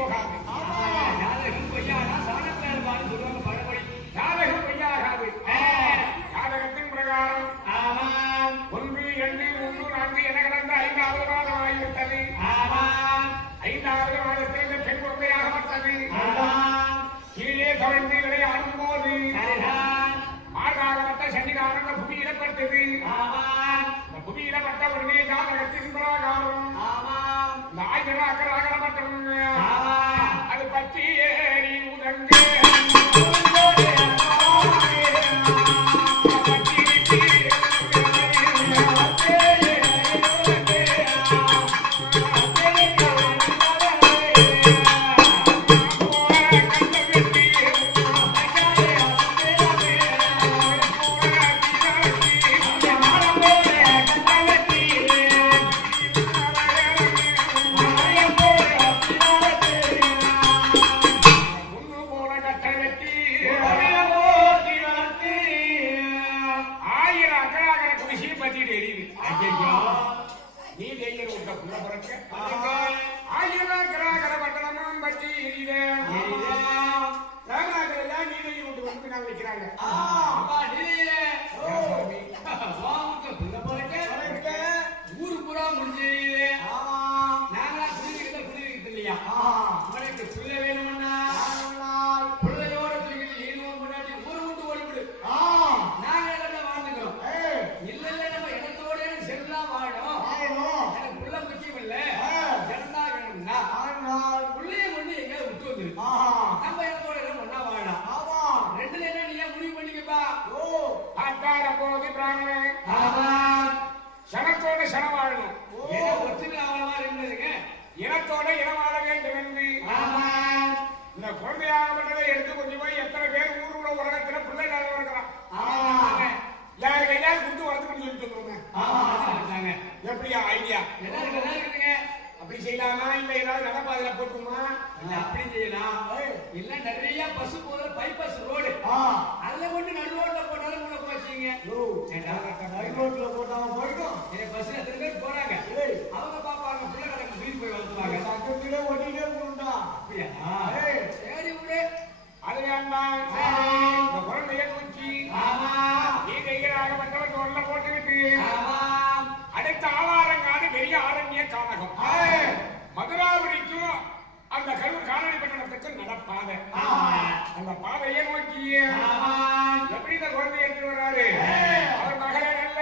போகாது. ஜாதகம் பொய்யானா சாணத்துல இருப்பான்னு சொல்லுவாங்க பழமொழி. ஜாதகம் பொய்யாகாது. ஜாதகத்தின் பிரகாரம் 1, 2, 3, 4 என கடந்த 5வது மாதம் ஆகிவிட்டது. 5வது மாதத்தில் இந்த பெண் குழந்தையாகப்பட்டது. கீழே தொடர்ந்து விளையாடும் போது மார்காகப்பட்ட சன்னிதானம் புவியிடப்பட்டது. இந்த புவியிடப்பட்ட உடனே ஜாதகத்தின் பிரகாரம் இந்த ஆயிரக்கணக்கானப்பட்டவங்க அது பற்றி ஏறி உதங்க சனத்தோட சனம் வாழணும். இனத்தோட இனம் வாழ வேண்டும் என்று இந்த குழந்தையாகப்பட்டதை எடுத்து கொஞ்சம் போய் எத்தனை பேர் ஊர் உலகத்துல பிள்ளை நாள் இருக்கிறான். யாரு கையாவது கொடுத்து வளர்த்துக்கணும்னு சொல்லிட்டு எப்படியா ஐடியா அப்படி செய்யலாமா இல்ல ஏதாவது நடப்பாதையில போட்டுமா அப்படி செய்யலாம். இல்ல நிறைய பஸ் போற பைபாஸ் ரோடு அதுல கொண்டு நடு ரோட்ல போட்டாலும் உள்ள போச்சுங்க. ரோட்ல போட்டாலும் போயிடும். பஸ் எத்தனை பேர் போறாங்க அவங்க பாப்பாங்க பிள்ளை கடை வீடு போய் வந்துவாங்க. சக்கத்திலே ஒட்டிட்டே போண்டா. அப்படியா? சரி விடு. அது வேண்டாம். இந்த குழந்தைய தூக்கி நீ கைகளாகப்பட்டவன் உள்ள போட்டுக்கிட்டு அடுத்த ஆவாரங்காடு பெரிய ஆரண்ய கானகம் மதுராபுரிக்கும் அந்த கரூர் காலனி பட்டணத்துக்கு நடப்பாதை. அந்த பாதையை நோக்கி எப்படி இந்த குழந்தைய எடுத்து வர்றாரு அவர் மகளே நல்ல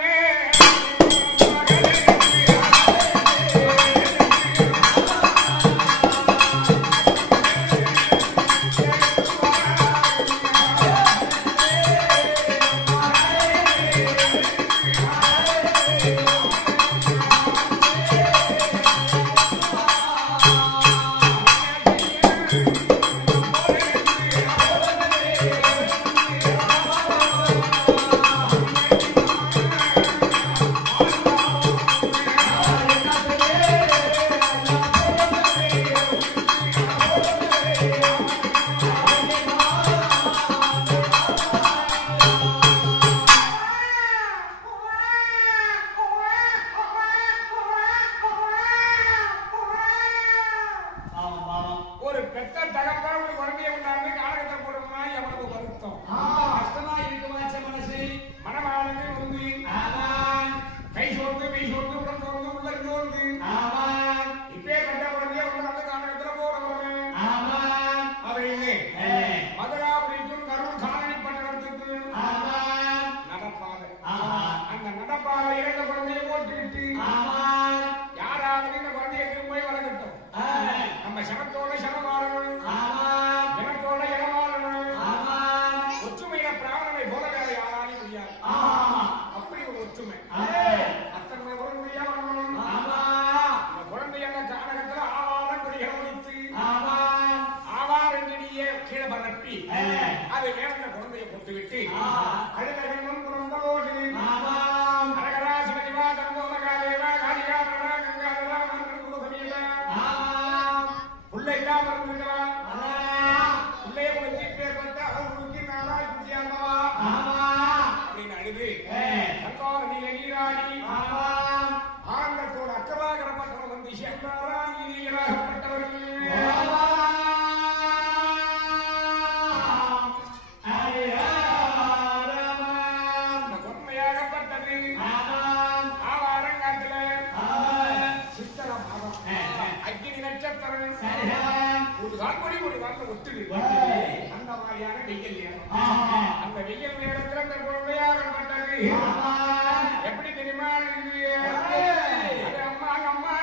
ஆனந்தத்தோடு அக்கவாகரப்பட்டவர் வந்து சேர்ந்தாரா நீராகப்பட்டவர்கள் மறுபடியும் ஒரு வாரம் ஒத்துது அந்த மாதிரியான வெயில் நேரம் அந்த வெயில் நேரத்துல அந்த குழந்தையாகப்பட்டது எப்படி தெரியுமா அம்மா அம்மா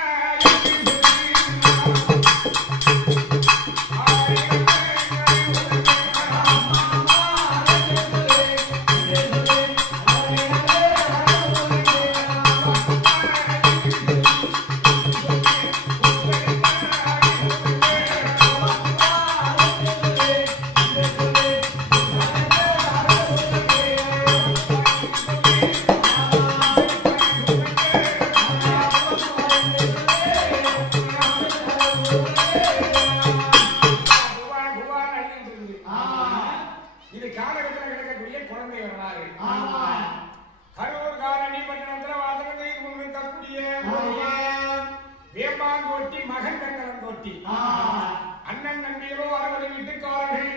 அண்ணன் நம்பிகளோ 60 வீட்டுக்காரர்கள்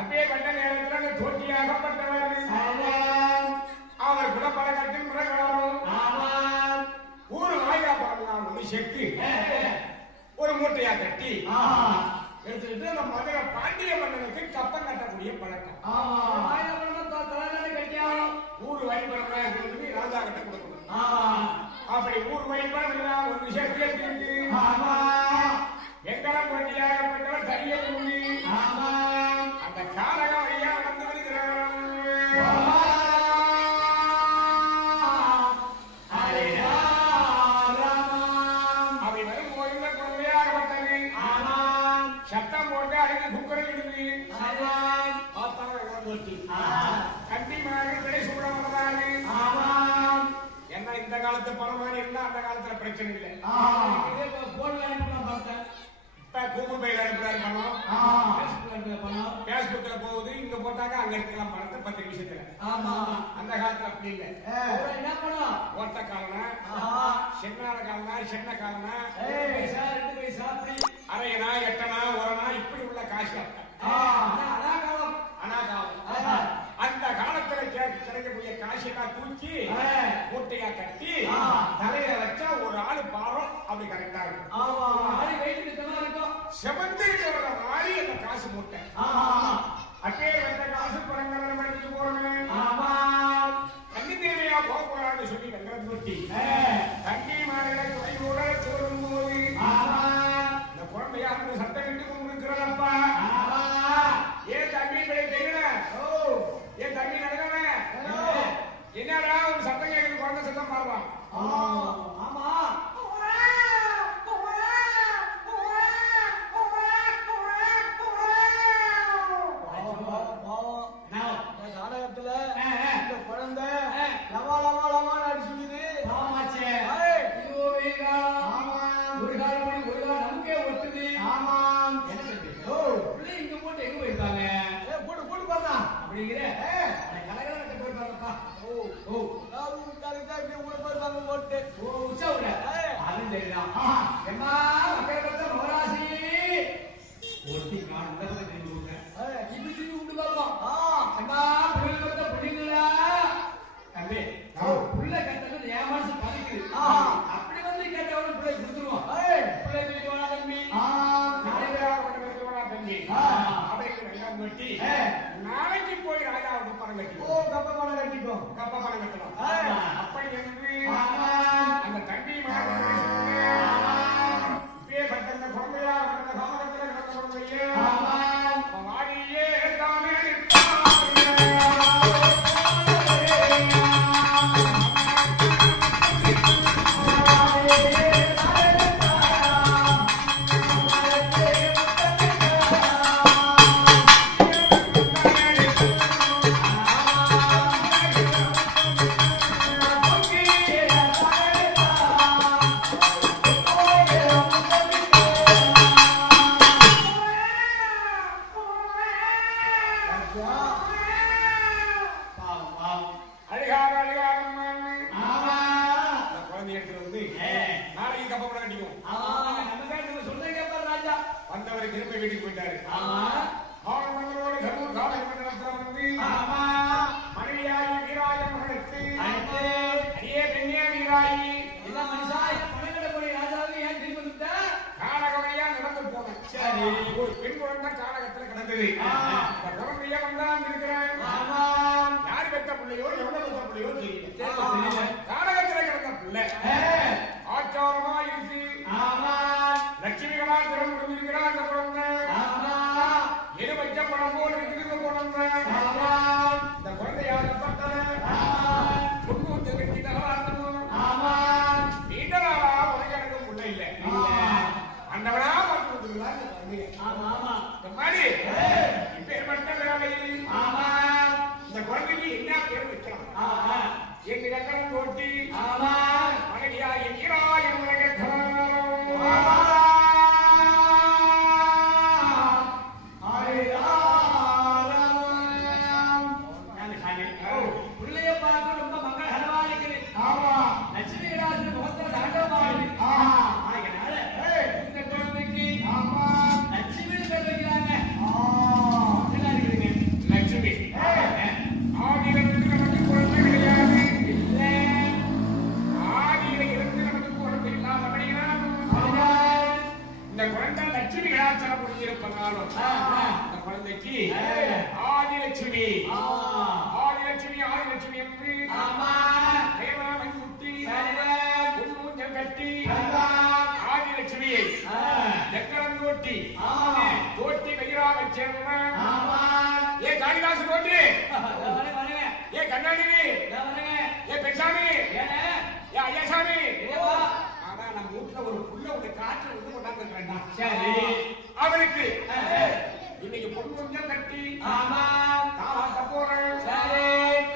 அதே கண்ட நேரத்தில் தோட்டியாகப்பட்டவர்கள் அவர் குலப்பழக்கத்தின் பிரகாரம் ஊர் ஆயுதப்படலாம் ஒன்று சேர்த்து ஒரு மூட்டையா கட்டி எடுத்துக்கிட்டு அந்த மதுரை பாண்டிய மன்னனுக்கு கப்பம் கட்டக்கூடிய பழக்கம் ஊர் வழிபடுறதுக்கு ராஜா கிட்ட கொடுக்கணும் அப்படி ஊர் வழிபடுறதுலாம் ஒரு விஷயத்தை எடுத்துக்கிட்டு எங்கெல்லாம் வண்டியாகப்பட்டவர் தனிய பூமி அந்த காரகம் ஐயா வந்து வருகிறார் அப்படி வரும்போது குழந்தையாகப்பட்டது சத்தம் போட்டு அழுது குக்கரை இடுது கண்டி மாதிரி விலை சூட வர்றதாரு என்ன இந்த காலத்து பணம் மாதிரி இருந்தா அந்த காலத்துல பிரச்சனை இல்லை இப்ப கூகுள் பேல அனுப்புறாரு பணம் பேஸ்புக்ல போகுது இங்க போட்டாங்க அங்க இருக்கலாம் பணத்தை 10 நிமிஷத்துல அந்த காலத்துல அப்படி இல்லை என்ன பணம் ஓட்ட காலனா சென்னாட காலனா சென்ன காலனா அரையனா எட்டனா ஒரணா இப்படி உள்ள காசு அந்த காலத்துல கிடைக்கக்கூடிய காசெல்லாம் தூக்கி மூட்டையா கட்டி தலையில வச்சா ஒரு ஆளு பாரம் அப்படி கரெக்டா இருக்கும் செவந்து வர்ற மாதிரி அந்த காசு மூட்டை அட்டே வந்த காசு பழங்களை எடுத்துட்டு போறேன் தண்ணி தேவையா போகக்கூடாதுன்னு சொல்லி வெங்கடம் தொட்டி தண்ணி மாநில துறையோட சொல்லும் போது இந்த குழந்தையா அந்த சத்தம் விட்டு கொண்டு இருக்கிறதப்பா ஏன் தண்ணி தெரியல ஏன் தண்ணி நடக்கல என்னடா ஒரு சத்தம் கேட்குது குழந்தை சத்தம் பாருவான் ஆமா நாடகத்துல இந்த குழந்தை லவா லவா லவா அடிச்சுது ஒரு காலம் ஒரு காலம் நமக்கே ஒட்டுது இங்க போட்டு எங்க போயிருக்காங்க போட்டு போட்டு பாருங்க அப்படிங்கிற கலகலத்தை போயிருப்பாங்கப்பா போட்டு உற்சவ அது தெரியலாம் எம்மா மக்கள் பத்த மகராசி ஒட்டி காணும் இப்படி திரும்பி விட்டு பார்ப்போம் எம்மா புள்ளி பத்த புள்ளிங்களா தம்பி புள்ள கட்டது என் மனசு பதிக்குது அப்படி வந்து கேட்டவன பிள்ளை கொடுத்துருவோம் பிள்ளை திரும்பி வேணா தம்பி நாளைக்கு போய் ராஜாவுக்கு பணம் கட்டி கப்ப பணம் கட்டிக்கோ கப்ப பணம் கட்டலாம் அப்படி என்று அந்த தண்ணி இப்பேற்பட்ட குழந்தையா கிடந்த காமகத்தில் கிடந்த குழந்தையே வாடியே தானே வீட்டுக்கு போயிட்டாரு மனைவியாரி வீராய மகனுக்கு அடியே பெண்ணே வீராயி ராஜாவுக்கு ஏன் திரும்பி காலகவனையா நடந்து போனேன் கிடந்தது. இந்த குழந்தைய வந்தான் இருக்கிறான். யார் பெற்ற பிள்ளையோ எவ்வளவு பெற்ற பிள்ளையோ தெரியல. காரகத்துல கிடந்த பிள்ளை ஆச்சாரமா இருக்கு. லட்சுமிகளா திறந்து இருக்கிறான் அந்த குழந்தை. எது வச்ச பணம் போல் இருக்குது இந்த குழந்தை. இந்த குழந்தை யாருக்கு பட்டது? பொண்ணு கட்டி தகவல் நீண்ட நாளா உனக்கு எனக்கு பிள்ளை இல்லை. அந்தவனா பார்த்து கொடுத்துருக்கலாம் இந்த மாதிரி இப்பேற்பட்ட வேலை. இந்த குழந்தைக்கு என்ன பேர் வைக்கலாம்? எங்க கட்டணம் போட்டி மனைவியா என்கிறா என்னுடைய பிள்ளைய பார்க்க ரொம்ப மங்களகரமா இருக்குது. லட்சுமி விலாசம் முகத்தில் சாண்டமா இருக்கு. அதனால இந்த குழந்தைக்கு லட்சுமி பேர் வைக்கிறாங்க. நல்லா இருக்குதுங்க. லட்சுமி ஆதியில இருந்து நமக்கு குழந்தை கிடையாது. ஆதியில இருந்து நமக்கு குழந்தை இல்லாம இந்த குழந்தை லட்சுமி கலாச்சாரம் புரிஞ்சிருப்பதாலும் இந்த குழந்தைக்கு ஆதிலட்சுமி ஆதிலட்சுமி ஆதிலட்சுமி என்று தேவாலயம் குட்டி உன்னூஞ்சல் கட்டி ஆதிலட்சுமியை சக்கரம் தோட்டி தோட்டி வயிறாக சேர்ந்த ஏ காளிதாசு தோட்டி ஏ கண்ணாடி ஏ பெண்சாமி ஏ ஐயாசாமி. ஆனா நம்ம வீட்டுல ஒரு புள்ள உங்க காற்று வந்து கொண்டாந்து சரி அவனுக்கு இன்னைக்கு பொண்ணு கொஞ்சம் கட்டி தாராட்ட போறேன்.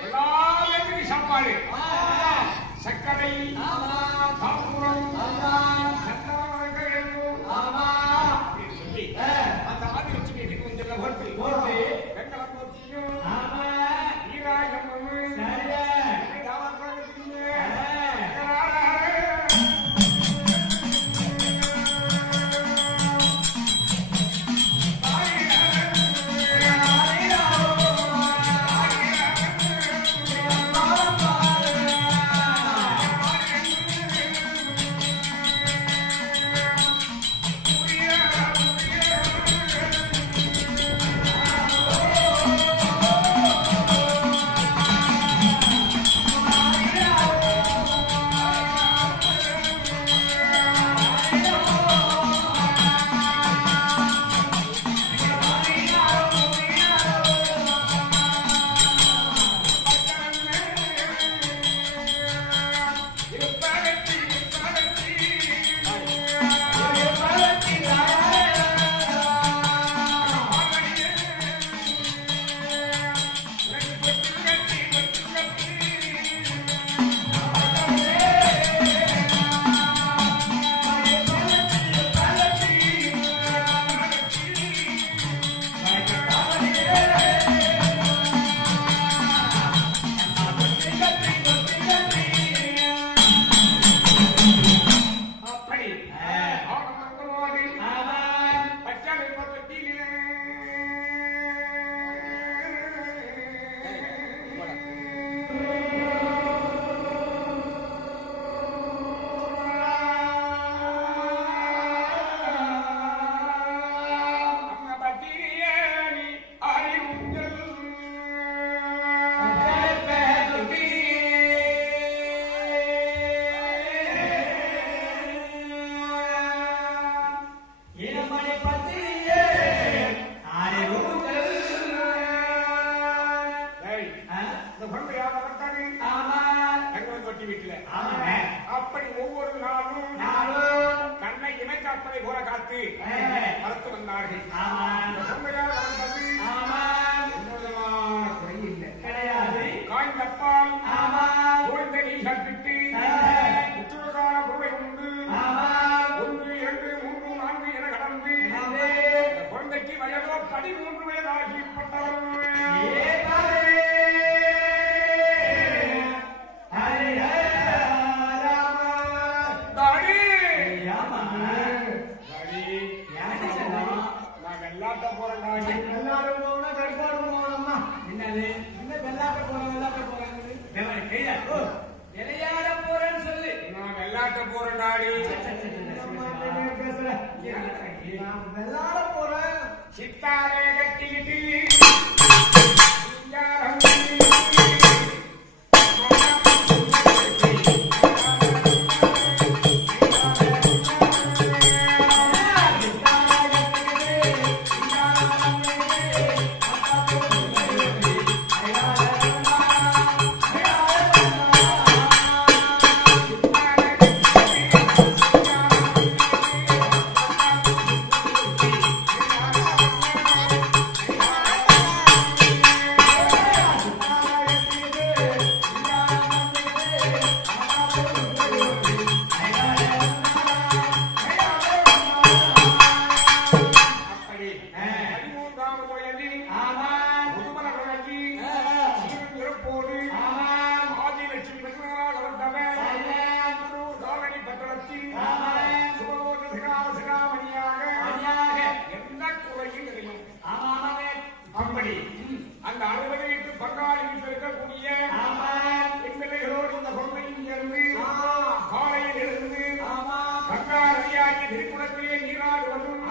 எல்லாரும் சாப்பாடு சர்க்கரை காப்புரம் அப்படின்னு சொல்லி அந்த ஆதிலட்சுமி கொஞ்சம் ஓட்டு வெங்கல போத்தியும் ஈராயம் அப்படி ஒவ்வொரு நாளும் கண்ணை இமைக்காப்பதை போல காத்து வளர்த்து வந்தார்கள். காய்ந்தப்பால் ஓய்ந்த நீ சாப்பிட்டு உற்றுக்கான பொருளை உண்டு 1, 2, 3, 4 என கடந்து குழந்தைக்கு வயதோ 13 வயதாகிப்பட்டவன். சித்தாரே கட்டி பழமொழி அந்த 60 வீட்டு பங்காளி வீட்டில் இருக்கக்கூடிய பெண் பிள்ளைகளோடு இந்த பொம்மையும் சேர்ந்து காலையில் எழுந்து கங்கா நதியாகிய திருக்குளத்திலே நீராடுவதும்